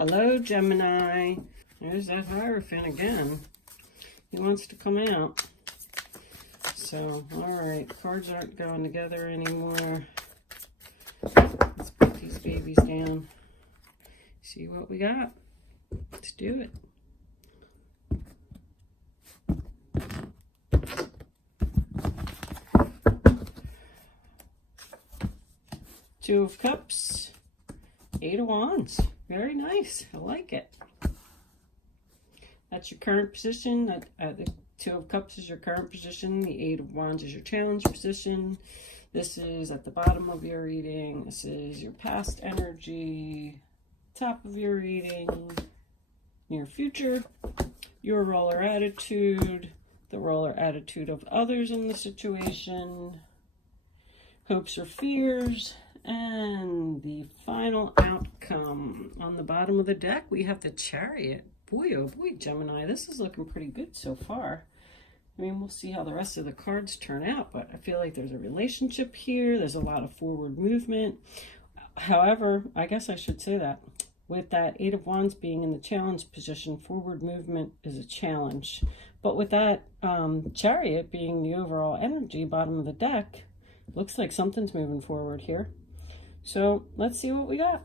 Hello, Gemini. There's that Hierophant again. He wants to come out. So, alright, cards aren't going together anymore. Let's put these babies down. See what we got. Let's do it. Two of Cups, Eight of Wands. Very nice. I like it. That's your current position. The Two of Cups is your current position. The Eight of Wands is your challenge position. This is at the bottom of your reading. This is your past energy. Top of your reading. Near future. Your roller attitude. The roller attitude of others in the situation. Hopes or fears. And the final outcome. On the bottom of the deck, we have the Chariot. Boy, oh boy, Gemini, this is looking pretty good so far. I mean, we'll see how the rest of the cards turn out, but I feel like there's a relationship here. There's a lot of forward movement. However, I guess I should say that with that Eight of Wands being in the challenge position, forward movement is a challenge. But with that Chariot being the overall energy, bottom of the deck, looks like something's moving forward here. So let's see what we got.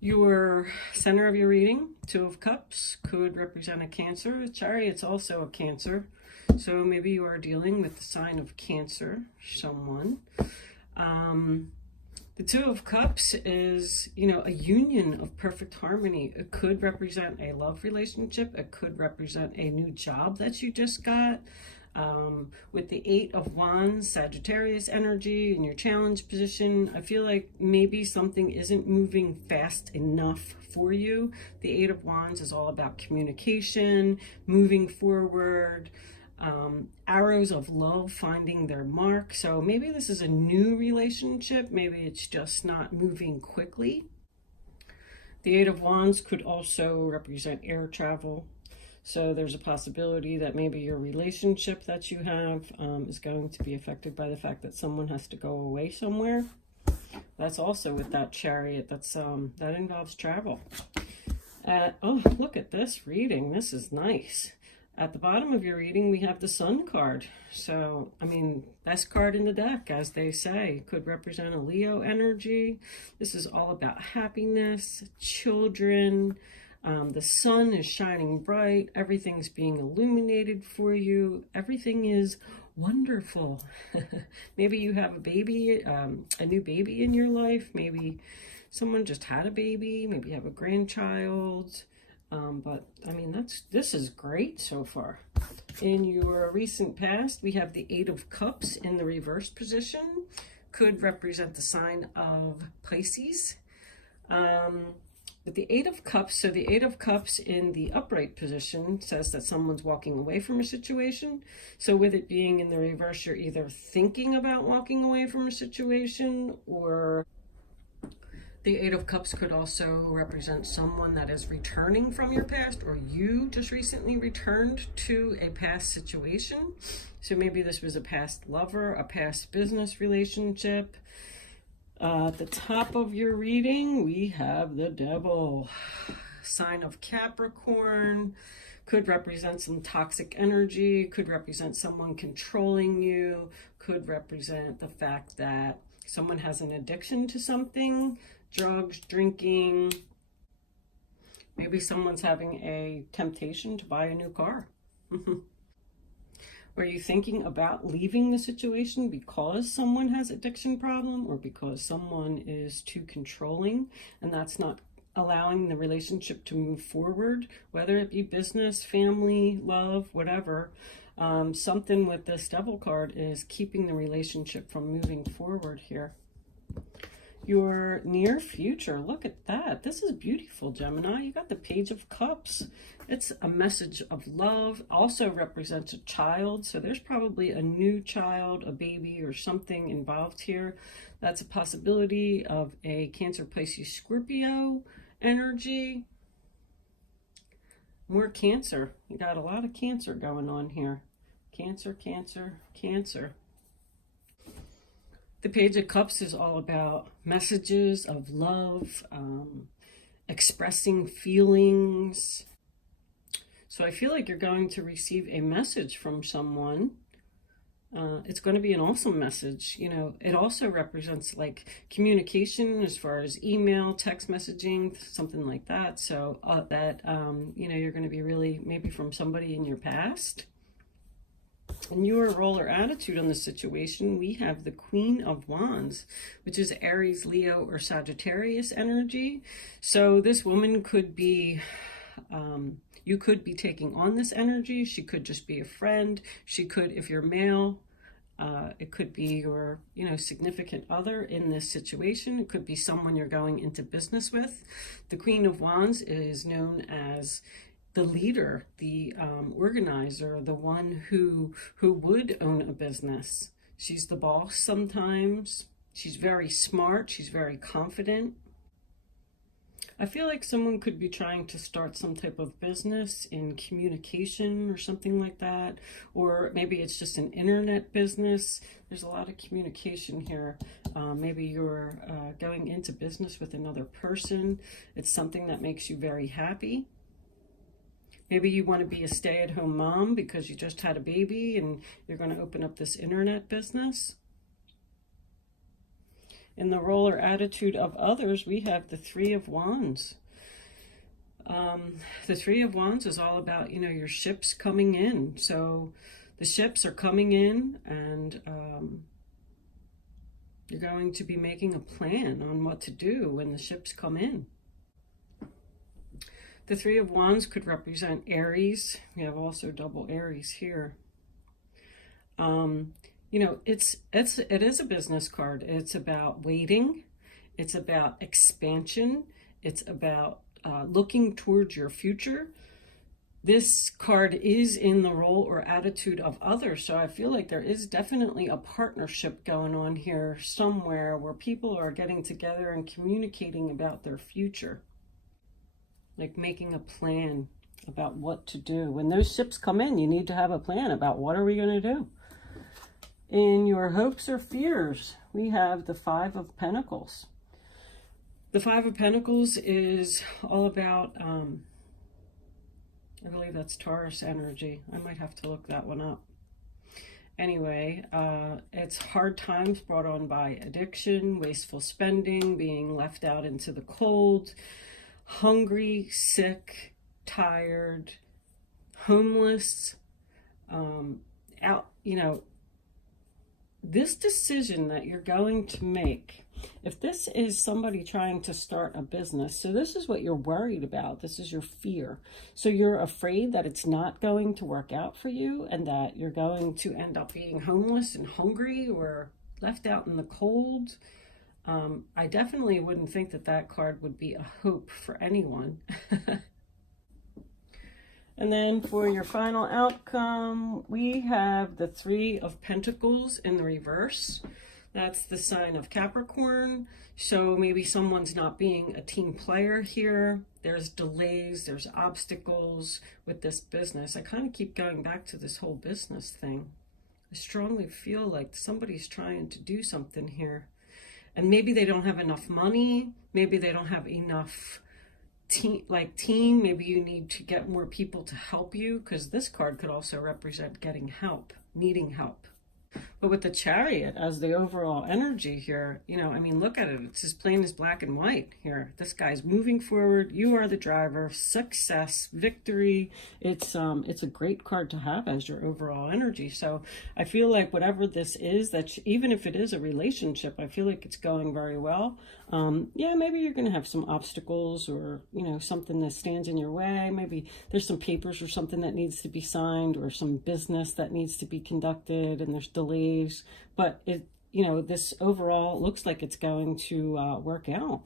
Your center of your reading, Two of Cups, could represent a Cancer. Chariot's also a Cancer. So maybe you are dealing with the sign of Cancer, someone. The Two of Cups is, a union of perfect harmony. It could represent a love relationship. It could represent a new job that you just got. With the Eight of Wands, Sagittarius energy in your challenge position, I feel like maybe something isn't moving fast enough for you. The Eight of Wands is all about communication, moving forward, arrows of love finding their mark. So maybe this is a new relationship. Maybe it's just not moving quickly. The Eight of Wands could also represent air travel. So there's a possibility that maybe your relationship that you have is going to be affected by the fact that someone has to go away somewhere. That's also with that Chariot. That involves travel. Oh, look at this reading. This is nice. At the bottom of your reading, we have the Sun card. So, I mean, best card in the deck, as they say. Could represent a Leo energy. This is all about happiness, children. The sun is shining bright. Everything's being illuminated for you. Everything is wonderful. Maybe you have a baby, a new baby in your life. Maybe someone just had a baby. Maybe you have a grandchild. But I mean, this is great so far. In your recent past, we have the Eight of Cups in the reverse position. Could represent the sign of Pisces. With the Eight of Cups, so the Eight of Cups in the upright position says that someone's walking away from a situation. So with it being in the reverse, you're either thinking about walking away from a situation, or the Eight of Cups could also represent someone that is returning from your past, or you just recently returned to a past situation. So maybe this was a past lover, a past business relationship. At the top of your reading, we have the Devil. Sign of Capricorn. Could represent some toxic energy. Could represent someone controlling you. Could represent the fact that someone has an addiction to something. Drugs, drinking. Maybe someone's having a temptation to buy a new car. Are you thinking about leaving the situation because someone has addiction problem, or because someone is too controlling and that's not allowing the relationship to move forward, whether it be business, family, love, whatever? Something with this Devil card is keeping the relationship from moving forward here. Your near future, look at that. This is beautiful, Gemini. You got the Page of Cups. It's a message of love. Also represents a child. So there's probably a new child, a baby, or something involved here. That's a possibility of a Cancer, Pisces, Scorpio energy. More Cancer. You got a lot of Cancer going on here. Cancer, Cancer, Cancer. The Page of Cups is all about messages of love, expressing feelings. So I feel like you're going to receive a message from someone. It's going to be an awesome message. You know, it also represents like communication as far as email, text messaging, something like that. So you know, you're going to be really maybe from somebody in your past. And your role or attitude on the situation, we have the Queen of Wands, which is Aries, Leo, or Sagittarius energy. So this woman could be, you could be taking on this energy. She could just be a friend. She could, if you're male, it could be your, you know, significant other in this situation. It could be someone you're going into business with. The Queen of Wands is known as the leader, the organizer, the one who would own a business. She's the boss sometimes. She's very smart. She's very confident. I feel like someone could be trying to start some type of business in communication or something like that. Or maybe it's just an internet business. There's a lot of communication here. Maybe you're going into business with another person. It's something that makes you very happy. Maybe you want to be a stay-at-home mom because you just had a baby and you're going to open up this internet business. In the role or attitude of others, we have the Three of Wands. The Three of Wands is all about, you know, your ships coming in. So the ships are coming in and you're going to be making a plan on what to do when the ships come in. The Three of Wands could represent Aries. We have also double Aries here. You know, it is a business card. It's about waiting. It's about expansion. It's about looking towards your future. This card is in the role or attitude of others. So I feel like there is definitely a partnership going on here somewhere where people are getting together and communicating about their future. Like making a plan about what to do. When those ships come in, you need to have a plan about what are we going to do. In your hopes or fears, we have the Five of Pentacles. The Five of Pentacles is all about, I believe that's Taurus energy. I might have to look that one up. Anyway, it's hard times brought on by addiction, wasteful spending, being left out into the cold, hungry, sick, tired, homeless, out, you know, this decision that you're going to make, if this is somebody trying to start a business, so this is what you're worried about, this is your fear. So you're afraid that it's not going to work out for you and that you're going to end up being homeless and hungry or left out in the cold. I definitely wouldn't think that that card would be a hope for anyone. And then for your final outcome, we have the Three of Pentacles in the reverse. That's the sign of Capricorn. So maybe someone's not being a team player here. There's delays, there's obstacles with this business. I kind of keep going back to this whole business thing. I strongly feel like somebody's trying to do something here. And maybe they don't have enough money. Maybe they don't have enough team. Maybe you need to get more people to help you, because this card could also represent getting help, needing help. But with the Chariot as the overall energy here, you know, I mean, look at it. It's as plain as black and white here. This guy's moving forward. You are the driver. Success, victory. It's a great card to have as your overall energy. So I feel like whatever this is, that even if it is a relationship, I feel like it's going very well. Yeah, maybe you're going to have some obstacles or, you know, something that stands in your way. Maybe there's some papers or something that needs to be signed or some business that needs to be conducted and there's delays. But it, you know, this overall looks like it's going to work out.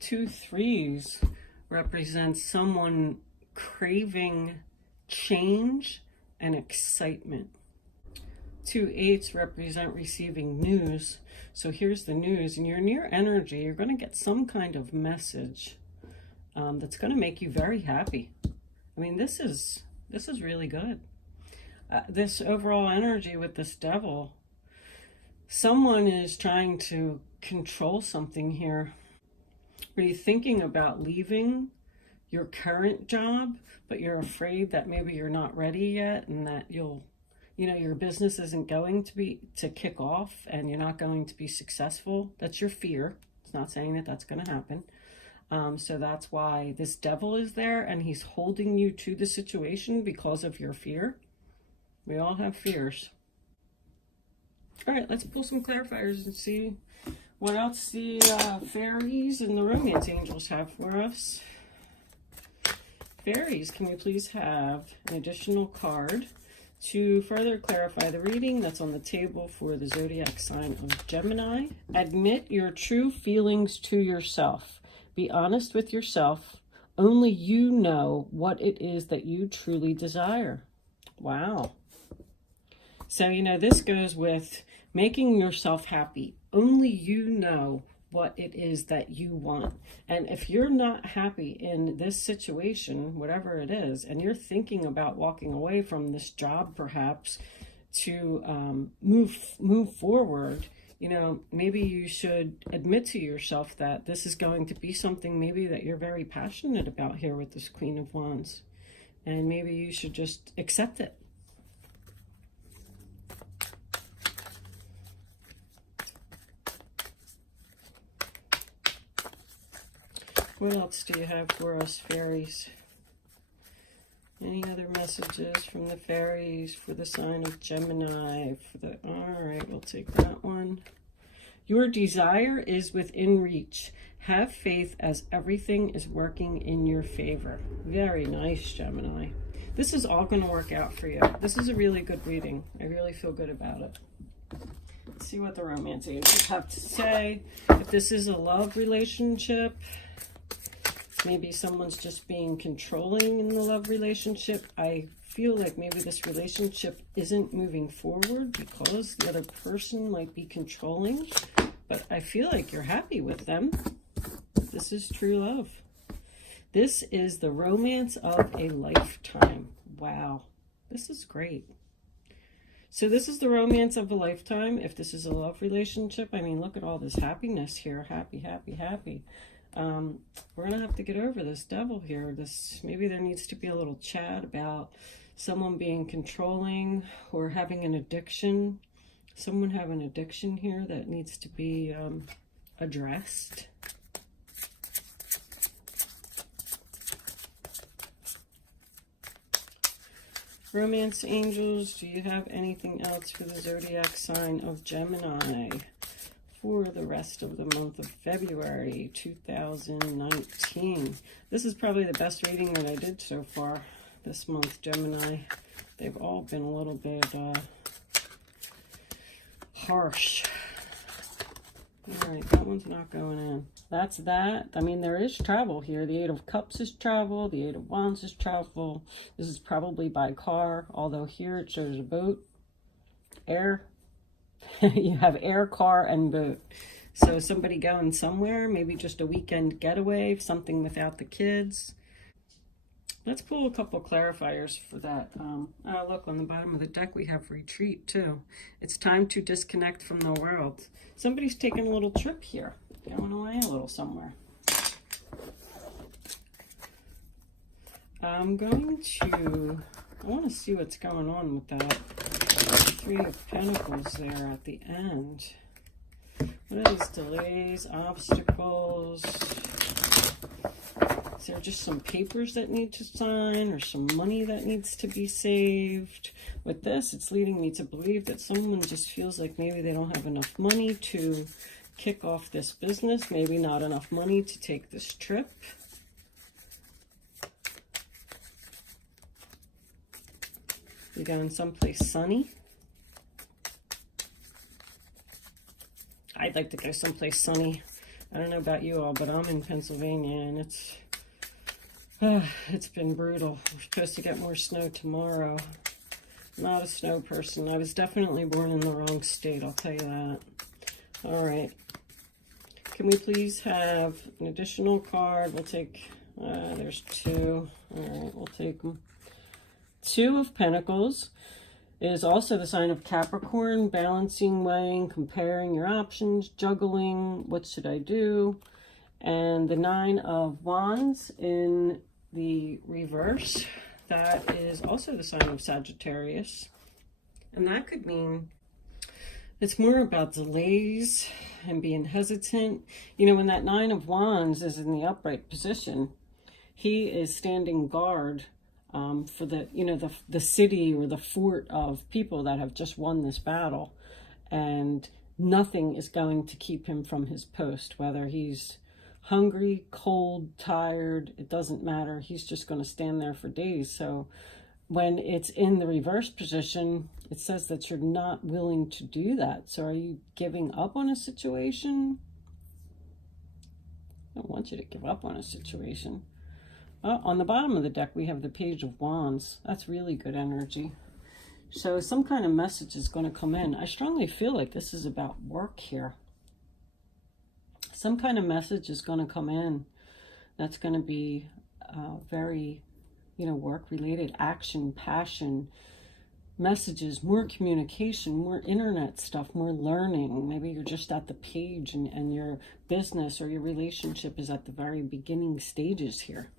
2 threes represents someone craving change and excitement. 2 eights represent receiving news. So here's the news. In your near energy, you're going to get some kind of message that's going to make you very happy. I mean, this is really good. This overall energy with this Devil, Someone is trying to control something here. Are you thinking about leaving your current job, but you're afraid that maybe you're not ready yet and that your business isn't going to kick off and you're not going to be successful? That's your fear. It's not saying that that's going to happen. So that's why this devil is there, and he's holding you to the situation because of your fear. We all have fears. All right, let's pull some clarifiers and see what else the fairies and the romance angels have for us. Fairies, can we please have an additional card to further clarify the reading that's on the table for the zodiac sign of Gemini? Admit your true feelings to yourself. Be honest with yourself. Only you know what it is that you truly desire. Wow. So, this goes with making yourself happy. Only you know what it is that you want. And if you're not happy in this situation, whatever it is, and you're thinking about walking away from this job perhaps to move forward, maybe you should admit to yourself that this is going to be something maybe that you're very passionate about here with this Queen of Wands. And maybe you should just accept it. What else do you have for us, fairies? Any other messages from the fairies for the sign of Gemini? All right, we'll take that one. Your desire is within reach. Have faith as everything is working in your favor. Very nice, Gemini. This is all going to work out for you. This is a really good reading. I really feel good about it. Let's see what the romance angels have to say. If this is a love relationship, maybe someone's just being controlling in the love relationship. I feel like maybe this relationship isn't moving forward because the other person might be controlling. But I feel like you're happy with them. This is true love. This is the romance of a lifetime. Wow. This is great. So this is the romance of a lifetime. If this is a love relationship, I mean, look at all this happiness here. Happy, happy, happy. We're going to have to get over this devil here. Maybe there needs to be a little chat about someone being controlling or having an addiction. Someone have an addiction here that needs to be addressed. Romance angels, do you have anything else for the zodiac sign of Gemini for the rest of the month of February 2019? This is probably the best reading that I did so far this month, Gemini. They've all been a little bit harsh. All right, that one's not going in. That's that. I mean, there is travel here. The Eight of Cups is travel. The Eight of Wands is travel. This is probably by car, although here it shows a boat. Air. You have air, car, and boat. So somebody going somewhere, maybe just a weekend getaway, something without the kids. Let's pull a couple clarifiers for that. Look, on the bottom of the deck, we have retreat, too. It's time to disconnect from the world. Somebody's taking a little trip here, going away a little somewhere. I want to see what's going on with that Three of Pentacles there at the end. What are these delays, obstacles? Is there just some papers that need to sign or some money that needs to be saved? With this, it's leading me to believe that someone just feels like maybe they don't have enough money to kick off this business, maybe not enough money to take this trip. You're going someplace sunny. I'd like to go someplace sunny. I don't know about you all, but I'm in Pennsylvania and it's been brutal. We're supposed to get more snow tomorrow. I'm not a snow person. I was definitely born in the wrong state, I'll tell you that. All right. Can we please have an additional card? We'll take, there's two. All right, we'll take them. Two of Pentacles. is also the sign of Capricorn, balancing, weighing, comparing your options, juggling, what should I do? And the Nine of Wands in the reverse, that is also the sign of Sagittarius. And that could mean it's more about delays and being hesitant. You know, when that Nine of Wands is in the upright position, he is standing guard for the, you know, the city or the fort of people that have just won this battle. And nothing is going to keep him from his post, whether he's hungry, cold, tired, it doesn't matter. He's just going to stand there for days. So when it's in the reverse position, it says that you're not willing to do that. So are you giving up on a situation? I don't want you to give up on a situation. On the bottom of the deck, we have the Page of Wands. That's really good energy. So some kind of message is going to come in. I strongly feel like this is about work here. Some kind of message is going to come in that's going to be very, you know, work-related, action, passion, messages, more communication, more internet stuff, more learning. Maybe you're just at the page and your business or your relationship is at the very beginning stages here.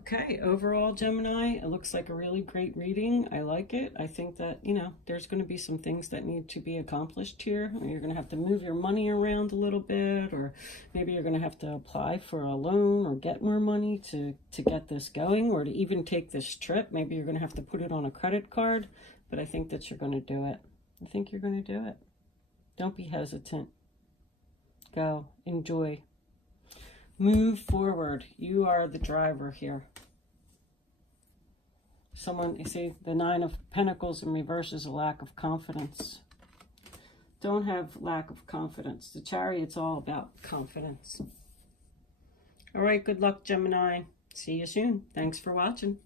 Okay, overall, Gemini, it looks like a really great reading. I like it. I think that, you know, there's going to be some things that need to be accomplished here. You're going to have to move your money around a little bit, or maybe you're going to have to apply for a loan or get more money to get this going, or to even take this trip. Maybe you're going to have to put it on a credit card, but I think that you're going to do it. I think you're going to do it. Don't be hesitant. Go. Enjoy. Move forward. You are the driver here. Someone, you see, the Nine of Pentacles in reverse is a lack of confidence. Don't have lack of confidence. The Chariot's all about confidence. All right, good luck, Gemini. See you soon. Thanks for watching.